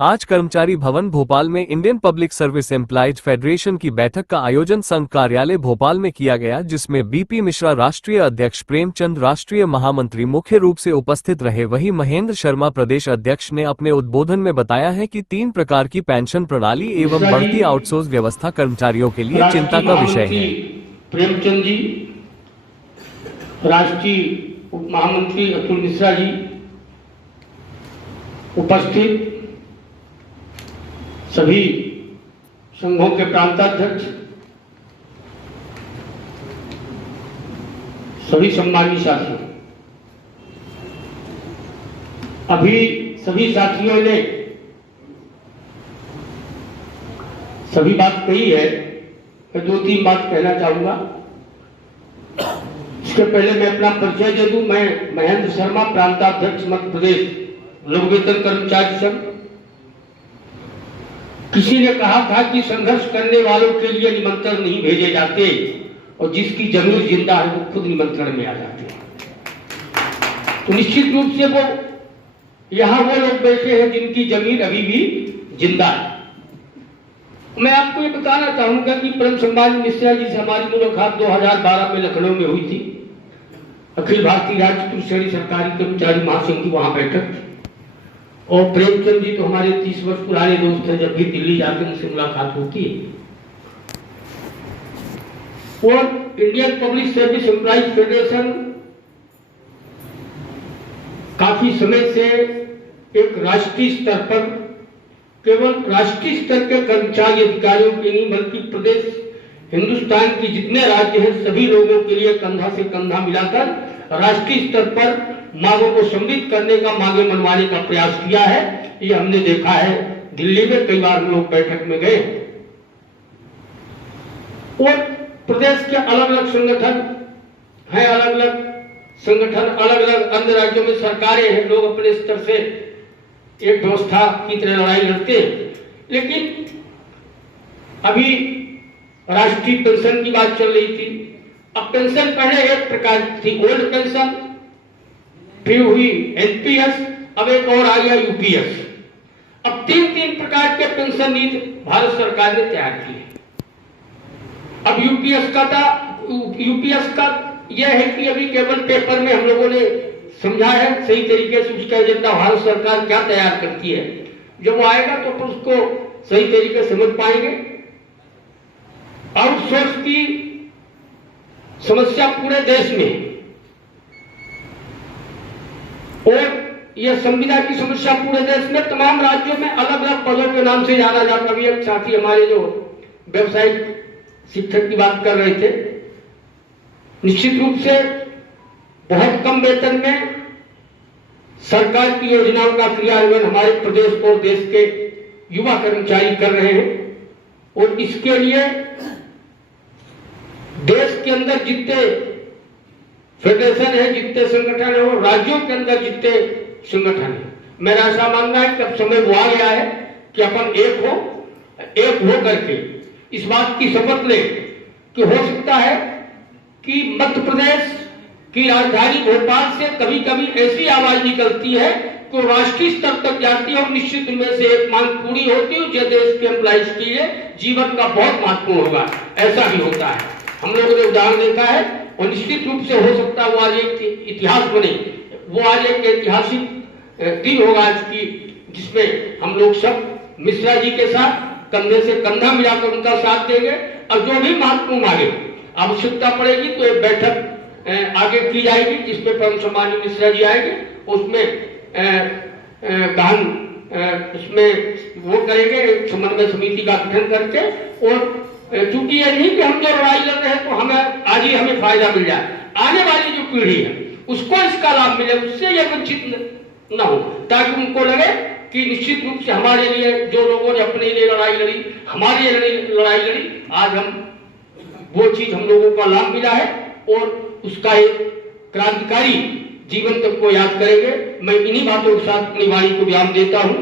आज कर्मचारी भवन भोपाल में Indian public service employees federation की बैठक का आयोजन संघ कार्यालय भोपाल में किया गया, जिसमें बीपी मिश्रा राष्ट्रीय अध्यक्ष, प्रेमचंद राष्ट्रीय महामंत्री मुख्य रूप से उपस्थित रहे। वहीं महेंद्र शर्मा प्रदेश अध्यक्ष ने अपने उद्बोधन में बताया है कि 3 प्रकार की पेंशन प्रणाली एवं बढ़ती आउटसोर्स व्यवस्था कर्मचारियों के लिए चिंता का विषय है। प्रेमचंद जी, राष्ट्रीय उप महामंत्री अतुल मिश्रा जी, उपस्थित सभी संघों के प्रांताध्यक्ष, सभी सम्मानित साथियों, अभी सभी साथियों ने सभी बात कही है। मैं 2-3 बात कहना चाहूंगा। इसके पहले मैं अपना परिचय दे दूं। मैं महेंद्र शर्मा, प्रांताध्यक्ष मध्य प्रदेश लोक वेतन कर्मचारी संघ। किसी ने कहा था कि संघर्ष करने वालों के लिए निमंत्रण नहीं भेजे जाते और जिसकी जमीर जिंदा है वो खुद निमंत्रण में आ जाते हैं। तो निश्चित रूप से वो यहां वो लोग बैठे हैं जिनकी जमीर अभी भी जिंदा है। मैं आपको ये बताना चाहूंगा कि परम सम्मानित मिश्रा जी से हमारी मुलाकात 2012 में लखनऊ में हुई थी। अखिल भारतीय राज्य चतुर्थ श्रेणी सरकारी कर्मचारी महासंघ की वहां बैठक थी और प्रेमचंद जी तो हमारे 30 वर्ष पुराने दोस्त हैं। जब भी दिल्ली जाकर उनसे मुलाकात होती है। और Indian public service employees federation काफी समय से एक राष्ट्रीय स्तर पर केवल राष्ट्रीय स्तर के कर्मचारी अधिकारियों के नहीं बल्कि प्रदेश हिंदुस्तान की जितने राज्य हैं सभी लोगों के लिए कंधा से कंधा मिलाकर राष्ट्रीय स्तर पर मांगों को सम्मिलित करने का, मांगे मनवाने का प्रयास किया है। ये हमने देखा है। दिल्ली में कई बार हम लोग बैठक में गए और प्रदेश के अलग अलग संगठन हैं, अलग अलग संगठन, अलग अलग अन्य राज्यों में सरकारें हैं। लोग अपने स्तर से एक व्यवस्था की तरह लड़ाई लड़ते हैं। लेकिन अभी राष्ट्रीय पेंशन की बात चल रही थी। अब पेंशन पहले एक प्रकार थी, ओल्ड पेंशन, फिर हुई एनपीएस, अब एक और आ गया यूपीएस। अब 3 प्रकार के पेंशन नीति भारत सरकार ने तैयार की है। अब यूपीएस का यह है कि अभी केवल पेपर में हम लोगों ने समझा है, सही तरीके से उसका एजेंडा भारत सरकार क्या तैयार करती है। जब वो आएगा तो फिर उसको सही तरीके से समझ पाएंगे। आउटसोर्स की समस्या पूरे देश में और यह संविदा की समस्या पूरे देश में तमाम राज्यों में अलग अलग पदों के नाम से जाना जाता। अभी एक साथी हमारे जो व्यावसायिक शिक्षक की बात कर रहे थे, निश्चित रूप से बहुत कम वेतन में सरकार की योजनाओं का क्रियान्वयन हमारे प्रदेश और देश के युवा कर्मचारी कर रहे हैं। और इसके लिए देश के अंदर जितने फेडरेशन है, जितने संगठन है और राज्यों के अंदर जितने संगठन है, मेरा ऐसा मानना है कि अब समय वो आ गया है कि अपन एक हो करके इस बात की शपथ ले कि हो सकता है कि मध्य प्रदेश की राजधानी भोपाल से कभी कभी ऐसी आवाज निकलती है कि राष्ट्रीय स्तर तक जाती है और निश्चित उनमें से एक मांग पूरी होती है जो देश के एम्प्लॉइज के लिए जीवन का बहुत महत्वपूर्ण होगा। ऐसा भी होता है, हम लोगों ने उदाहरण देखा है और निश्चित रूप से हो सकता है वो आज एक इतिहास बने, वो आज एक ऐतिहासिक दिन होगा आज की, जिसमें हम लोग सब मिश्रा जी के साथ कंधे से कंधा मिलाकर उनका साथ देंगे और जो भी महत्वपूर्ण आगे आवश्यकता पड़ेगी तो एक बैठक आगे की जाएगी जिसमें परम सम्मानित मिश्रा जी आएंगे। उसमें गहन उसमें वो करेंगे, समन्वय समिति का गठन करके। और चूंकि ये नहीं कि हम जो लड़ाई लड़ रहे हैं तो हमें आज ही हमें फायदा मिल जाए, आने वाली जो पीढ़ी है उसको इसका लाभ मिले, उससे ये वंचित न हो, ताकि उनको लगे कि निश्चित रूप से हमारे लिए जो लोगों ने अपने लिए लड़ाई लड़ी, हमारे लिए लड़ाई लड़ी, आज हम वो चीज हम लोगों का लाभ मिला है और उसका एक क्रांतिकारी जीवन तक को याद करेंगे। मैं इन्हीं बातों के साथ अपनी वाणी को विराम देता हूं।